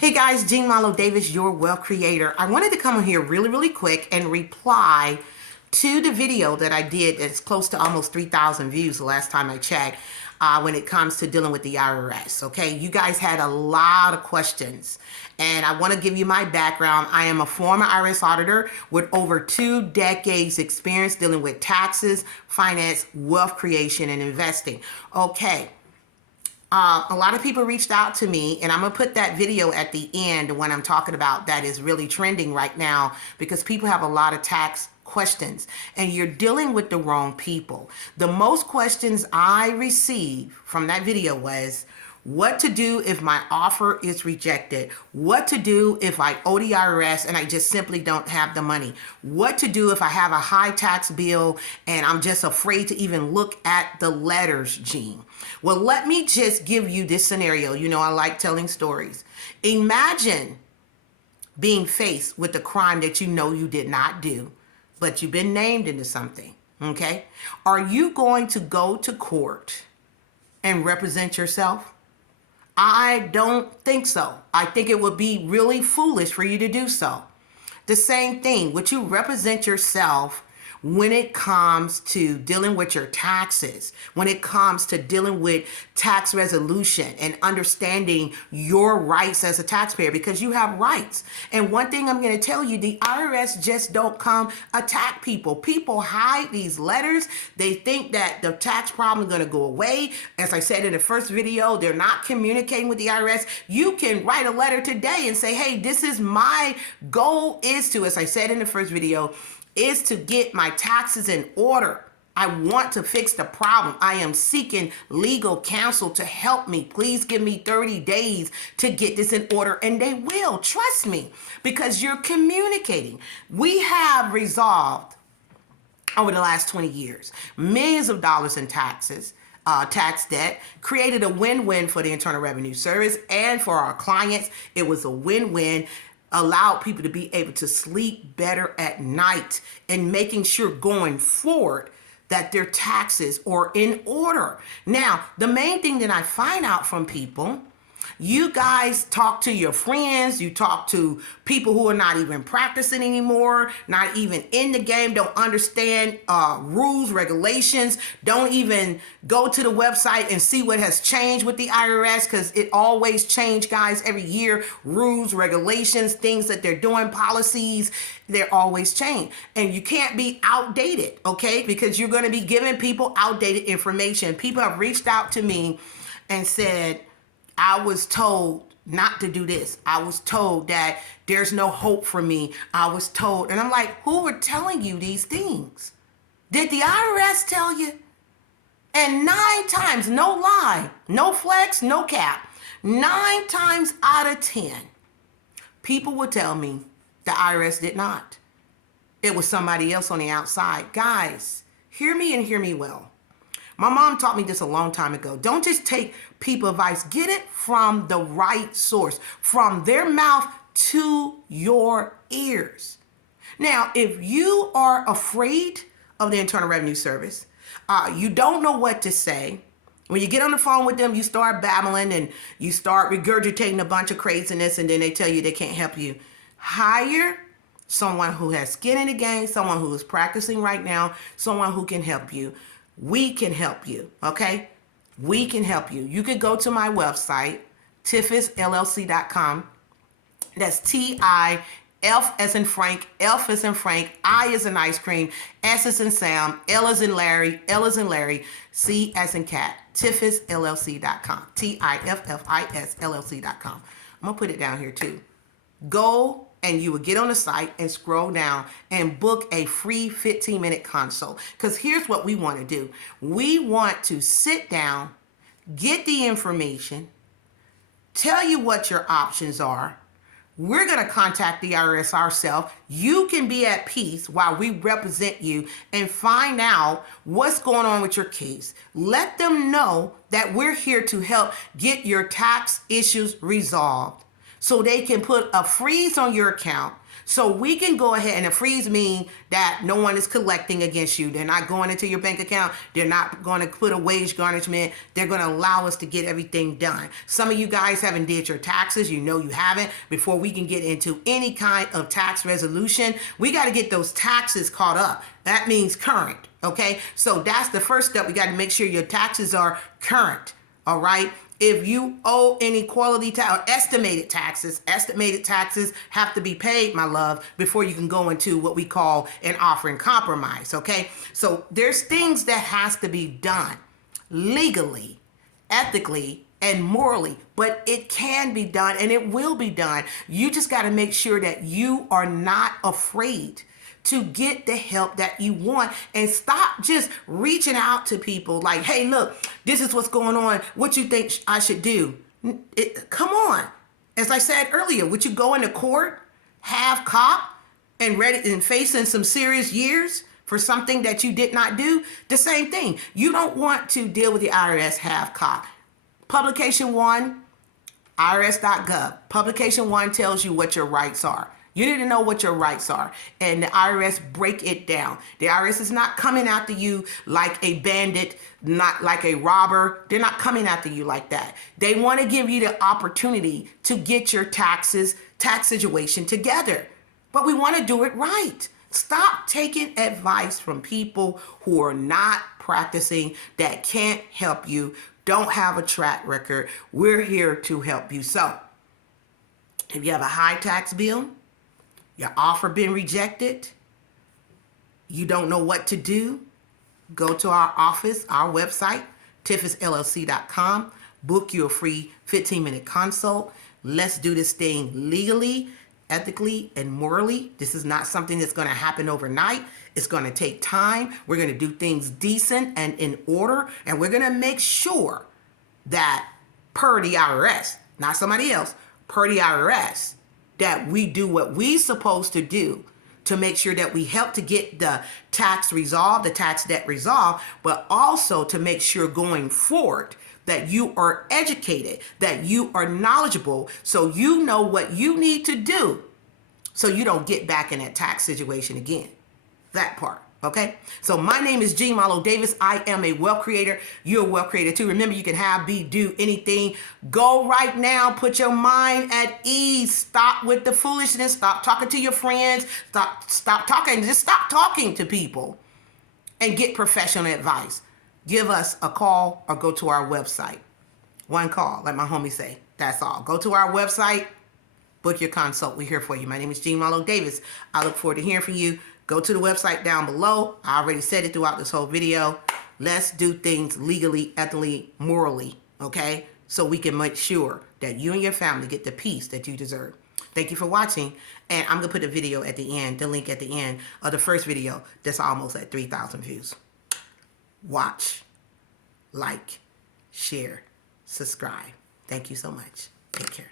Hey guys, Jean Marlo Davis, your wealth creator. I wanted to come on here really quick and reply to the video that I did that's close to almost 3,000 views the last time I checked when it comes to dealing with the IRS. Okay, you guys had a lot of questions and I want to give you my background. I am a former IRS auditor with over 2 decades experience dealing with taxes, finance, wealth creation, and investing. Okay. A lot of people reached out to me, and I'm going to put that video at the end when I'm talking about that is really trending right now because people have a lot of tax questions and you're dealing with the wrong people. The most questions I received from that video was what to do if my offer is rejected, what to do if I owe the IRS and I just simply don't have the money, what to do if I have a high tax bill and I'm just afraid to even look at the letters, Jean. Well, let me just give you this scenario. You know, I like telling stories. Imagine being faced with a crime that you know you did not do, but you've been named into something, okay? Are you going to go to court and represent yourself? I don't think so. I think it would be really foolish for you to do so. The same thing, would you represent yourself when it comes to dealing with your taxes, when it comes to dealing with tax resolution and understanding your rights as a taxpayer, because you have rights. And one thing I'm going to tell you, the IRS just don't come attack people. People hide these letters. They think that the tax problem is going to go away. As I said in the first video, they're not communicating with the IRS. You can write a letter today and say, hey, this is my goal is to, as I said in the first video, is to get my taxes in order. I want to fix the problem. I am seeking legal counsel to help me. Please give me 30 days to get this in order. And they will, trust me, because you're communicating. We have resolved over the last 20 years, millions of dollars in taxes, tax debt, created a win-win for the Internal Revenue Service and for our clients. It was a win-win. Allowed people to be able to sleep better at night and making sure going forward that their taxes are in order. Now, the main thing that I find out from people, you guys talk to your friends, you talk to people who are not even practicing anymore, not even in the game, don't understand rules, regulations, don't even go to the website and see what has changed with the IRS, because it always changes, guys, every year. Rules, regulations, things that they're doing, policies, they're always change. And you can't be outdated, okay? Because you're going to be giving people outdated information. People have reached out to me and said, I was told not to do this. I was told that there's no hope for me. I was told, and I'm like, who were telling you these things? Did the IRS tell you? And 9 times, no lie, no flex, no cap, 9 times out of 10, people would tell me the IRS did not. It was somebody else on the outside. Guys, hear me and hear me well. My mom taught me this a long time ago. Don't just take people advice. Get it from the right source, from their mouth to your ears. Now, if you are afraid of the Internal Revenue Service, you don't know what to say. When you get on the phone with them, you start babbling and you start regurgitating a bunch of craziness, and then they tell you they can't help you. Hire someone who has skin in the game, someone who is practicing right now, someone who can help you. We can help you, okay? We can help you. You could go to my website, TIFFISLLC.com. That's T-I-F as in Frank, F as in Frank, I as in ice cream, S as in Sam, L as in Larry, L as in Larry, C as in cat, TIFFISLLC.com, TIFFISLLC.com. I'm going to put it down here too. Go and you will get on the site and scroll down and book a free 15-minute consult. Because here's what we want to do. We want to sit down, get the information, tell you what your options are. We're going to contact the IRS ourselves. You can be at peace while we represent you and find out what's going on with your case. Let them know that we're here to help get your tax issues resolved. so they can put a freeze on your account, so we can go ahead, and a freeze means that no one is collecting against you. They're not going into your bank account. They're not going to put a wage garnishment. They're going to allow us to get everything done. Some of you guys haven't did your taxes. You know you haven't. Before we can get into any kind of tax resolution, we got to get those taxes caught up. That means current, okay? So that's the first step. We got to make sure your taxes are current, all right? If you owe any quality tax or estimated taxes have to be paid, my love, before you can go into what we call an offering compromise, okay? So there's things that has to be done legally, ethically, and morally, but it can be done and it will be done. You just got to make sure that you are not afraid to get the help that you want, and stop just reaching out to people like, hey, look, this is what's going on. What you think I should do? Come on. As I said earlier, would you go into court, half cop, and ready and facing some serious years for something that you did not do? The same thing. You don't want to deal with the IRS half cop. Publication 1, IRS.gov. Publication 1 tells you what your rights are. You need to know what your rights are, and the IRS break it down. The IRS is not coming after you like a bandit, not like a robber. They're not coming after you like that. They want to give you the opportunity to get your tax situation together. But we want to do it right. Stop taking advice from people who are not practicing, that can't help you, don't have a track record. We're here to help you. So if you have a high tax bill, your offer been rejected, you don't know what to do, go to our office, our website, TIFFISLLC.com, book your free 15-minute consult. Let's do this thing legally, ethically, and morally. This is not something that's going to happen overnight. It's going to take time. We're going to do things decent and in order, and we're going to make sure that per the IRS, not somebody else, per the IRS, that we do what we supposed to do to make sure that we help to get the tax resolved, the tax debt resolved, but also to make sure going forward that you are educated, that you are knowledgeable, so you know what you need to do so you don't get back in that tax situation again. That part. Okay, so my name is G. Marlo Davis. I am a wealth creator. You're a wealth creator too. Remember, you can have, be, do anything. Go right now. Put your mind at ease. Stop with the foolishness. Stop talking to your friends. Stop talking. Just stop talking to people and get professional advice. Give us a call or go to our website. One call, like my homie say. That's all. Go to our website. Book your consult. We're here for you. My name is G. Marlo Davis. I look forward to hearing from you. Go to the website down below. I already said it throughout this whole video. Let's do things legally, ethically, morally, okay? So we can make sure that you and your family get the peace that you deserve. Thank you for watching. And I'm going to put a video at the end, the link at the end of the first video that's almost at 3,000 views. Watch, like, share, subscribe. Thank you so much. Take care.